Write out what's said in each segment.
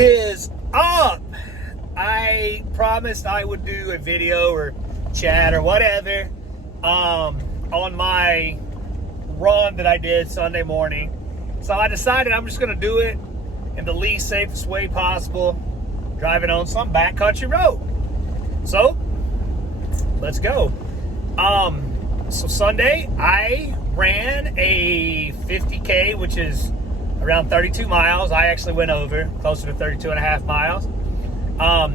is up? I promised I would do a video or chat or whatever on my run that I did Sunday morning. So I decided I'm just going to do it in the least safest way possible, driving on some backcountry road. So let's go. So Sunday I ran a 50K, which is around 32 miles. I actually went over closer to 32 and a half miles. I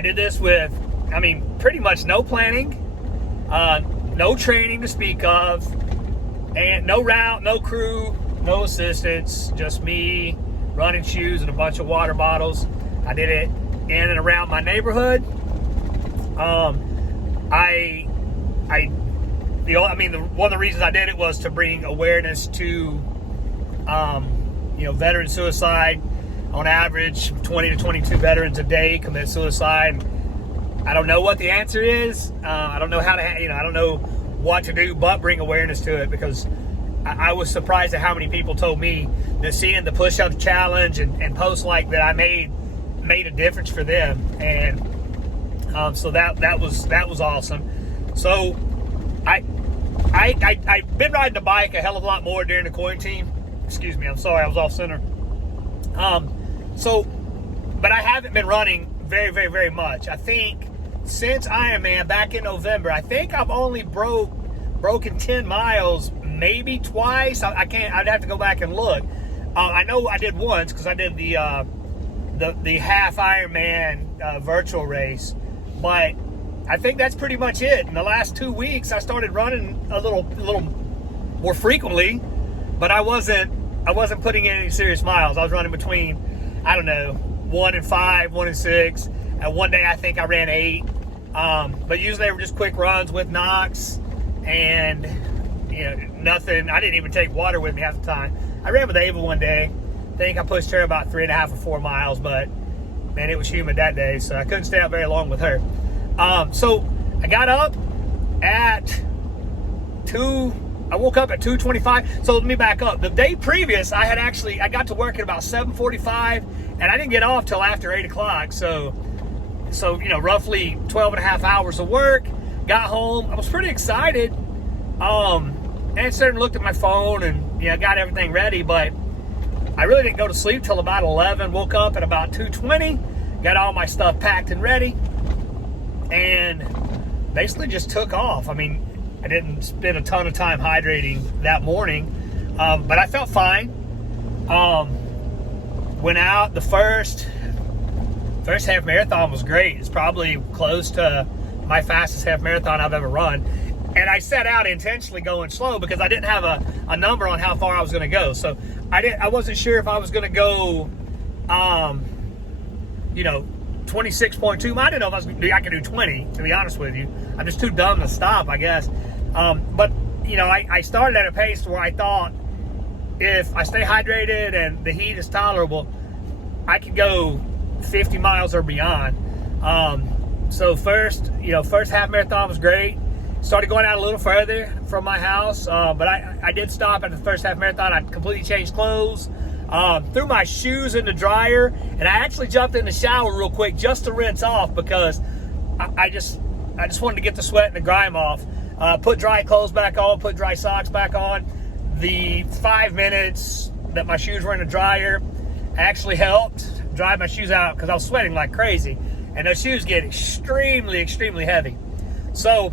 did this with, pretty much no planning, no training to speak of, and no route, no crew, no assistance, just me, running shoes, and a bunch of water bottles. I did it in and around my neighborhood. One of the reasons I did it was to bring awareness to, veteran suicide. On average, 20 to 22 veterans a day commit suicide. I don't know what the answer is. I don't know how to, I don't know what to do but bring awareness to it, because I was surprised at how many people told me that seeing the push-up challenge and posts like that I made a difference for them. And so that was awesome. So I've been riding the bike a hell of a lot more during the quarantine. Excuse me, I'm sorry, I was off center. But I haven't been running very, very, very much. I think since Ironman back in November, I think I've only broken 10 miles maybe twice. I'd have to go back and look. I know I did once because I did the half Ironman virtual race, but I think that's pretty much it. In the last 2 weeks, I started running a little more frequently, but I wasn't putting in any serious miles. I was running between, 1 and 5, 1 and 6. And one day I think I ran 8. But usually they were just quick runs with Knox and nothing. I didn't even take water with me half the time. I ran with Ava one day. I think I pushed her about 3.5 or 4 miles, but man, it was humid that day, so I couldn't stay out very long with her. So I got up at I woke up at 2:25. So let me back up. The day previous, I got to work at about 7:45, and I didn't get off till after 8 o'clock. So roughly 12 and a half hours of work. Got home. I was pretty excited. And sat and looked at my phone and got everything ready, but I really didn't go to sleep till about 11. Woke up at about 2:20. Got all my stuff packed and ready, and basically just took off. I didn't spend a ton of time hydrating that morning, but I felt fine. Went out. The first half marathon was great. It's probably close to my fastest half marathon I've ever run. And I set out intentionally going slow because I didn't have a number on how far I was going to go. So I wasn't sure if I was going to go, 26.2. I didn't know if I could do 20, to be honest with you. I'm just too dumb to stop, I guess. But I started at a pace where I thought if I stay hydrated and the heat is tolerable, I could go 50 miles or beyond. So first half marathon was great. Started going out a little further from my house, but I did stop at the first half marathon. I completely changed clothes, threw my shoes in the dryer, and I actually jumped in the shower real quick just to rinse off because I just wanted to get the sweat and the grime off. Put dry clothes back on, put dry socks back on. The 5 minutes that my shoes were in the dryer actually helped dry my shoes out because I was sweating like crazy. And those shoes get extremely, extremely heavy. So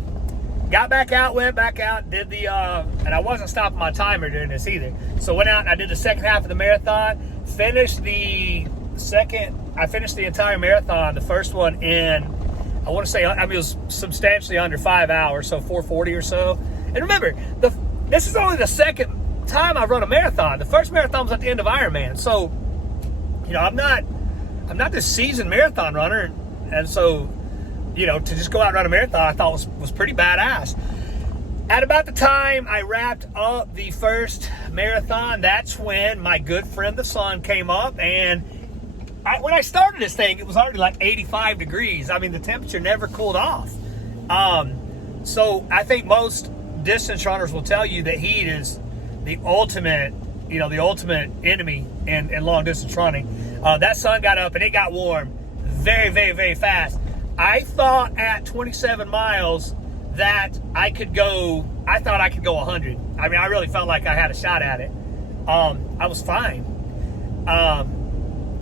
got back out, went back out, did and I wasn't stopping my timer during this either. So went out and I did the second half of the marathon, finished the entire marathon, the first one in, I want to say, it was substantially under 5 hours, so 4:40 or so. And remember, this is only the second time I've run a marathon. The first marathon was at the end of Ironman. So, I'm not this seasoned marathon runner. And so, to just go out and run a marathon, I thought was pretty badass. At about the time I wrapped up the first marathon, that's when my good friend the sun came up. And when I started this thing, it was already like 85 degrees. The temperature never cooled off. So I think most distance runners will tell you that heat is the ultimate the ultimate enemy in long distance running. That sun got up and it got warm very, very, very fast. I thought at 27 miles that I thought I could go 100. I mean, I really felt like I had a shot at it. I was fine.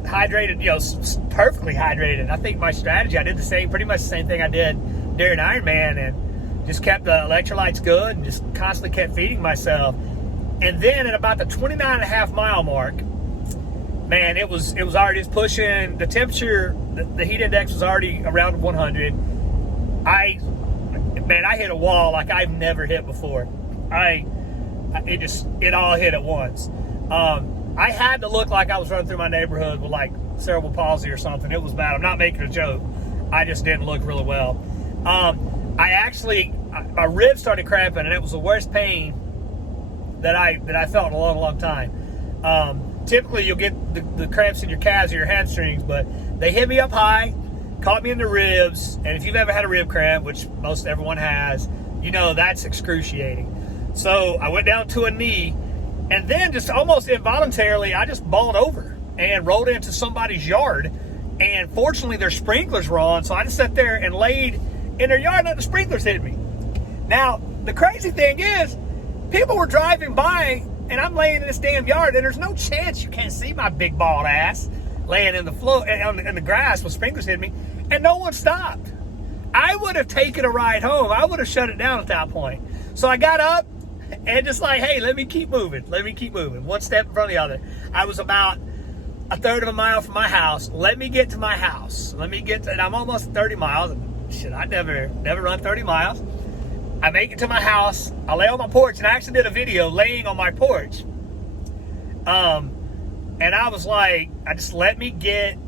Hydrated, perfectly hydrated. I think my strategy, I did pretty much the same thing I did during Ironman, and just kept the electrolytes good and just constantly kept feeding myself. And then at about the 29.5 mile mark, man, it was already just pushing the temperature. The heat index was already around 100. I hit a wall like I've never hit before. It all hit at once. I had to look like I was running through my neighborhood with like cerebral palsy or something. It was bad. I'm not making a joke. I just didn't look really well. My ribs started cramping, and it was the worst pain that I felt in a long, long time. Typically, you'll get the cramps in your calves or your hamstrings, but they hit me up high, caught me in the ribs, and if you've ever had a rib cramp, which most everyone has, that's excruciating. So I went down to a knee, and then just almost involuntarily, I just balled over and rolled into somebody's yard. And fortunately, their sprinklers were on, so I just sat there and laid in their yard and let the sprinklers hit me. Now, the crazy thing is, people were driving by, and I'm laying in this damn yard, and there's no chance you can't see my big bald ass laying in the floor in the grass with sprinklers hitting me, and no one stopped. I would have taken a ride home. I would have shut it down at that point. So I got up and just like, hey, let me keep moving. One step in front of the other. I was about a third of a mile from my house. Let me get to my house. And I'm almost 30 miles. Shit, I never run 30 miles. I make it to my house. I lay on my porch, and I actually did a video laying on my porch. And I was like, let me get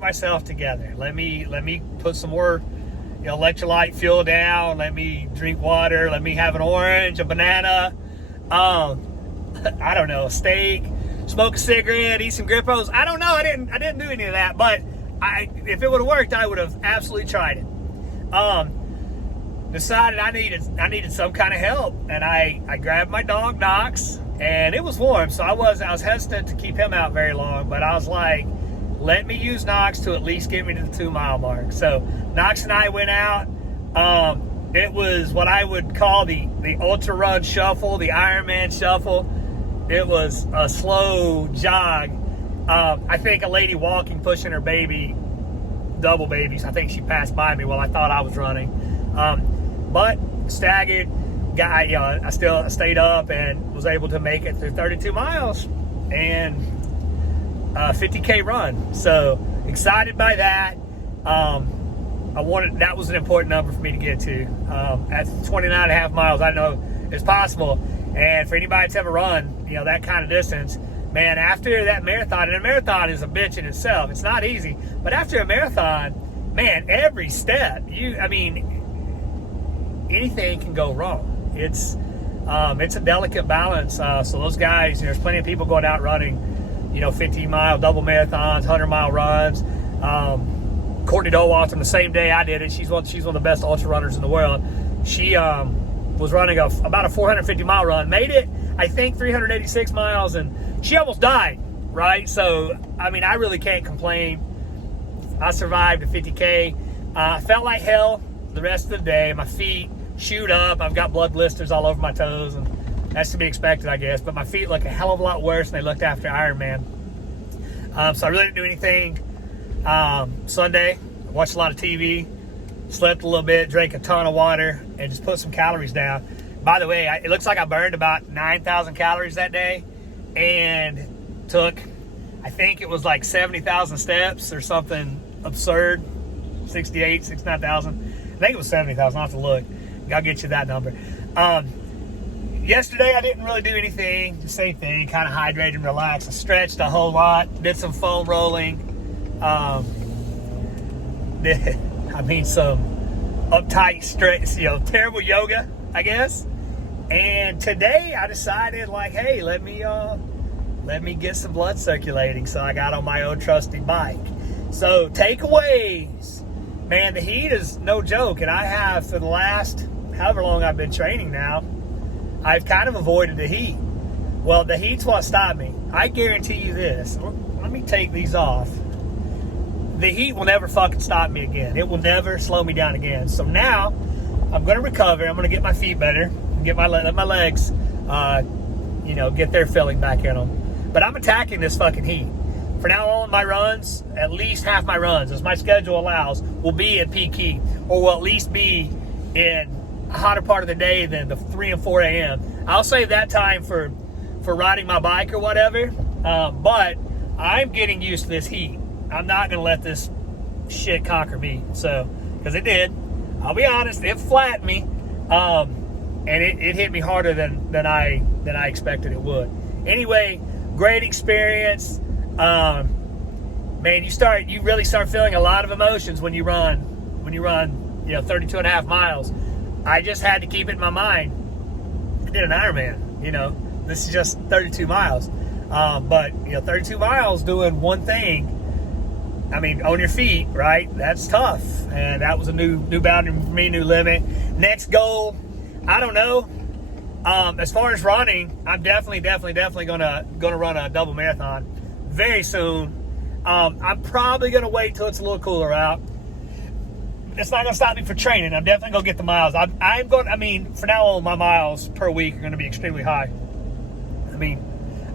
myself together. Let me put some more electrolyte fuel down. Let me drink water. Let me have an orange, a banana, I don't know, a steak, smoke a cigarette, eat some Grippos. I don't know. I didn't do any of that, but if it would have worked, I would have absolutely tried it. Decided I needed some kind of help, and I grabbed my dog Knox, and it was warm, so I was hesitant to keep him out very long, but I was like, let me use Knox to at least get me to the 2 mile mark. So Knox and I went out. It was what I would call the ultra run shuffle, the Ironman shuffle. It was a slow jog. I think a lady walking, pushing her baby, double babies, I think she passed by me while I thought I was running. But staggered, I still stayed up and was able to make it through 32 miles and a 50K run. So excited by that. That was an important number for me to get to. At 29.5 miles, I know it's possible. And for anybody that's ever run, that kind of distance, man, after that marathon, and a marathon is a bitch in itself. It's not easy. But after a marathon, man, every step, anything can go wrong. It's a delicate balance. So those guys, there's plenty of people going out running, 50-mile double marathons, 100-mile runs. Courtney Dolwalth, on the same day I did it, she's one of the best ultra runners in the world. She was running about a 450-mile run, made it, I think, 386 miles, and she almost died, right? So, I really can't complain. I survived a 50K. I felt like hell the rest of the day. My feet shoot up. I've got blood blisters all over my toes, and that's to be expected, I guess. But my feet look a hell of a lot worse than they looked after Ironman. So I really didn't do anything. Sunday, watched a lot of TV, slept a little bit, drank a ton of water, and just put some calories down. By the way, it looks like I burned about 9,000 calories that day and took, I think it was like 70,000 steps or something absurd. 69,000. I think it was 70,000. I'll have to look. I'll get you that number. Yesterday, I didn't really do anything. The same thing, kind of hydrated and relaxed. I stretched a whole lot, did some foam rolling. Some uptight stretch, terrible yoga, I guess. And today I decided, like, hey, let me get some blood circulating. So I got on my old trusty bike. So takeaways, man, the heat is no joke. And I have, for the last however long I've been training now, I've kind of avoided the heat. Well, the heat's what stopped me. I guarantee you this. Let me take these off. The heat will never fucking stop me again. It will never slow me down again. So now I'm going to recover. I'm going to get my feet better, let my legs, get their filling back in them. But I'm attacking this fucking heat. For now on, my runs, at least half my runs, as my schedule allows, will be at peak heat, or will at least be in a hotter part of the day than the 3 and 4 a.m. I'll save that time for riding my bike or whatever, but I'm getting used to this heat. I'm not going to let this shit conquer me, because it did. I'll be honest, it flattened me, and it hit me harder than I expected it would. Anyway, great experience. Man, you really start feeling a lot of emotions when you run 32 and a half miles. I just had to keep it in my mind. I did an Ironman, this is just 32 miles. But 32 miles doing one thing, on your feet, right? That's tough. And that was a new boundary for me, new limit. Next goal, I don't know. As far as running, I'm definitely gonna run a double marathon very soon. I'm probably gonna wait till it's a little cooler out. It's not gonna stop me for training. I'm definitely gonna get the miles. For now on, my miles per week are gonna be extremely high.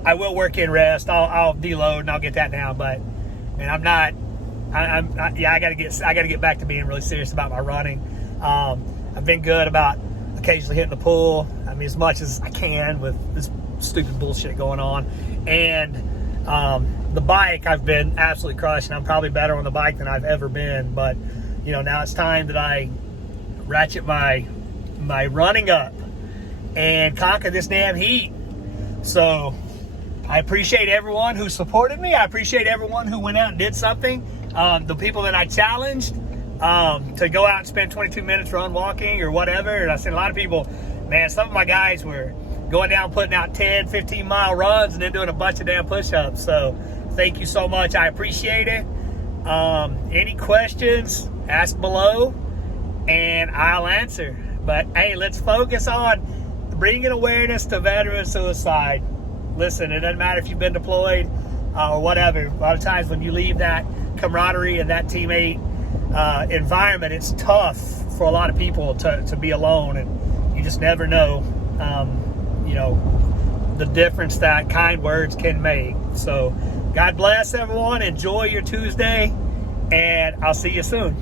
I will work in rest. I'll deload and I'll get that down. But man, I gotta get back to being really serious about my running. I've been good about occasionally hitting the pool. As much as I can with this stupid bullshit going on. And the bike, I've been absolutely crushing. I'm probably better on the bike than I've ever been. But now it's time that I ratchet my running up and conquer this damn heat. So I appreciate everyone who supported me. I appreciate everyone who went out and did something. The people that I challenged to go out and spend 22 minutes walking or whatever. And I've seen a lot of people, man, some of my guys were going down, putting out 10, 15 mile runs and then doing a bunch of damn push-ups. So thank you so much. I appreciate it. Any questions, ask below and I'll answer. But hey, let's focus on bringing awareness to veteran suicide. Listen, it doesn't matter if you've been deployed or whatever. A lot of times when you leave that camaraderie and that teammate environment, it's tough for a lot of people to be alone, and you just never know, the difference that kind words can make. So God bless everyone. Enjoy your Tuesday, and I'll see you soon.